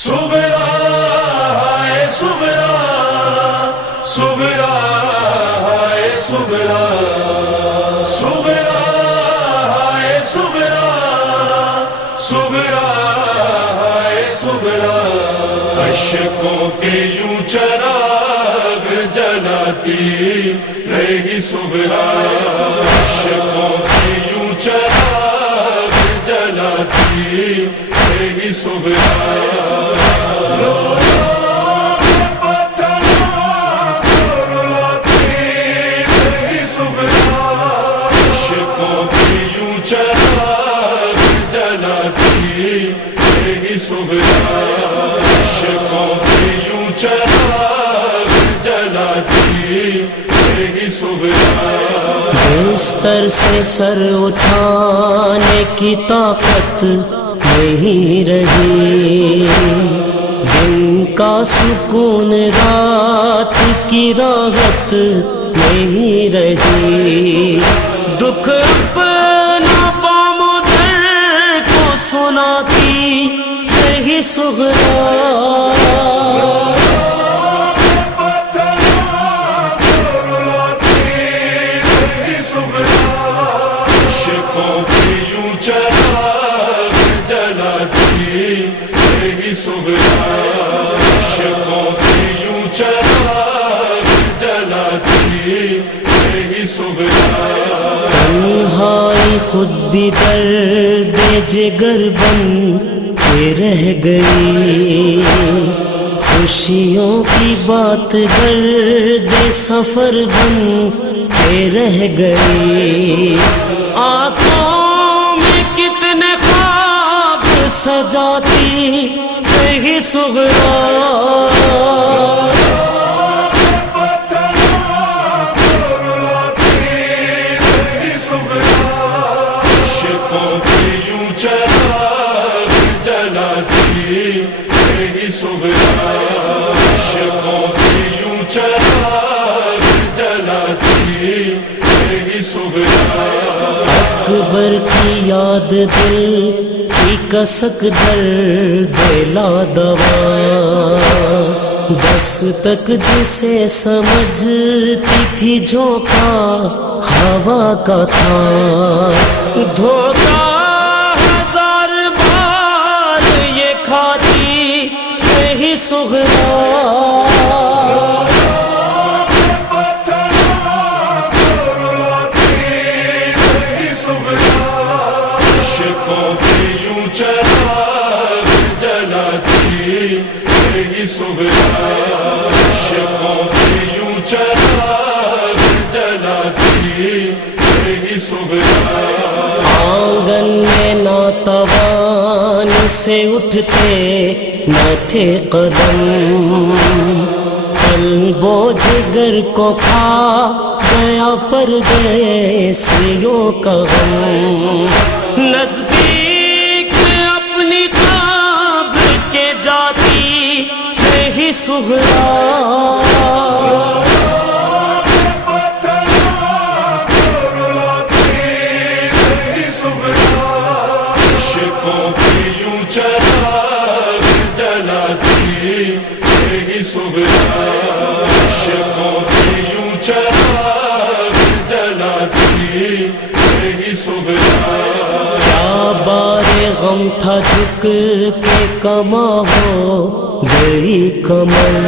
صغرا ہے صغرا صغرا ہے صغرا صغرا ہے صغرا صغرا ہے صغرا اشکوں کے یوں چراغ جلاتی رہی صغرا اشکوں کے یوں چراغ جلاتی رہی صغرا بستر سے سر اٹھانے کی طاقت نہیں رہی، دن کا سکون رات کی راحت نہیں رہی، دکھ اپنا بام و در کو سناتی رہی صغرا، تنہائی خود بھی درد جگر بن کے رہ گئی، خوشیوں کی بات گرد سفر بن کے رہ گئی، آنکھوں میں کتنے خواب سجاتی رہی صغرا، اکبر کی یاد دل کی کسک درد لا دوا، بس تک جسے سمجھتی تھی جھونکا ہوا کا تھا، دھوکا ہزار بار یہ کھاتی رہی صغرا، آنگن میں ناتوان سے اٹھتے نہ تھے قدم، قلب و جگر کو کھا گیا پردیسیوں کا غم، نزدیک اپنی قبر کے جاتی رہی صغرا، کیا بار غم تھا جھک کے کما ہو گئی کمر،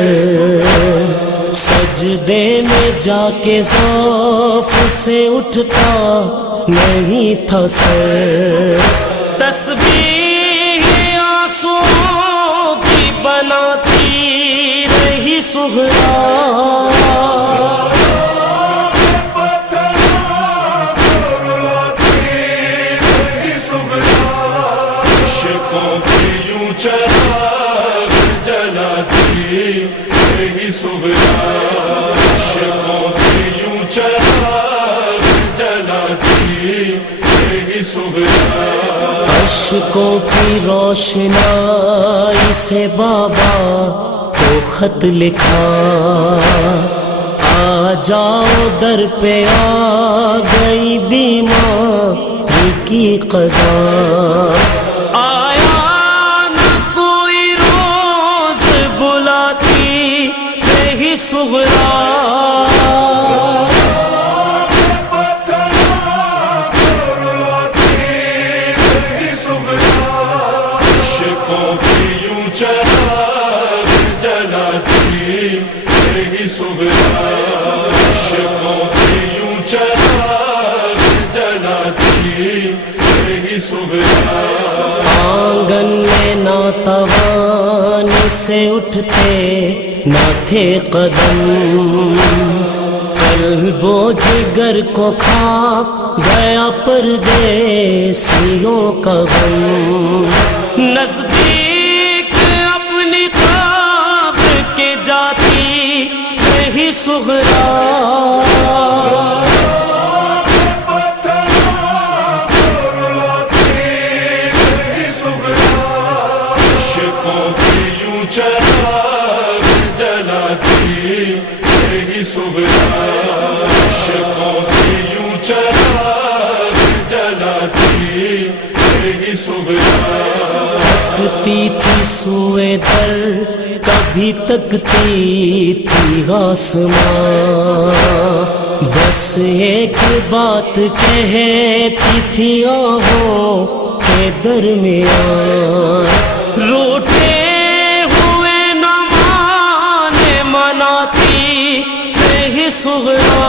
سجدے میں جا کے ضعف سے اٹھتا نہیں تھا سر، تسبیح آنسوؤں کی بناتی رہی صغرا، اشکوں کی روشنائی سے بابا کو خط لکھا، آ جاؤ در پہ آ گئی بیماری کی قضا، آیا نہ کوئی رو صغرا آنگن میں ناتوانی سے اٹھتے نہ تھے قدم، قلب و جگر کو کھا گیا پردیسیوں کا غم، نزدیک اپنی قبر کے جاتی رہی صغرا، صغرا عاشقوں کی یوں چراغ جلاتی رہی صغرا، تکتی تھی سوئے در کبھی تکتی تھی آسمان، بس ایک بات کہتی تھی آہوں کے درمیان، روٹے صغرا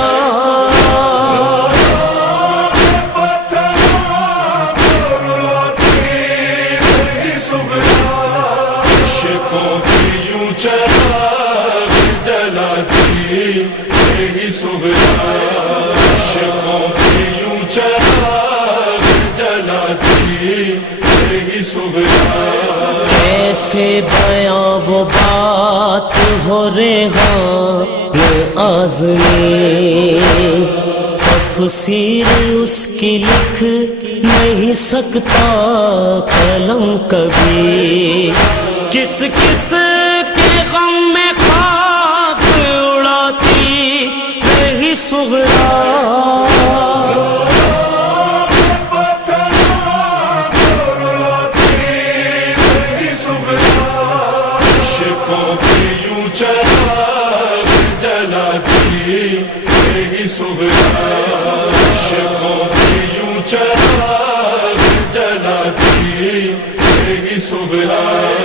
عاشقوں کی یوں چراغ جلاتی رہی صغرا، عاشقوں کی یوں چراغ جلاتی رہی صغرا، کیسے بیاں وہ بات ہو ریحان آزمی، تفسیر اس کی لکھ نہیں سکتا قلم کبھی، کس کس کے غم میں خاک اڑاتی رہی صغرا، صغرا عاشقوں کی یوں چراغ جلاتی رہی صغرا۔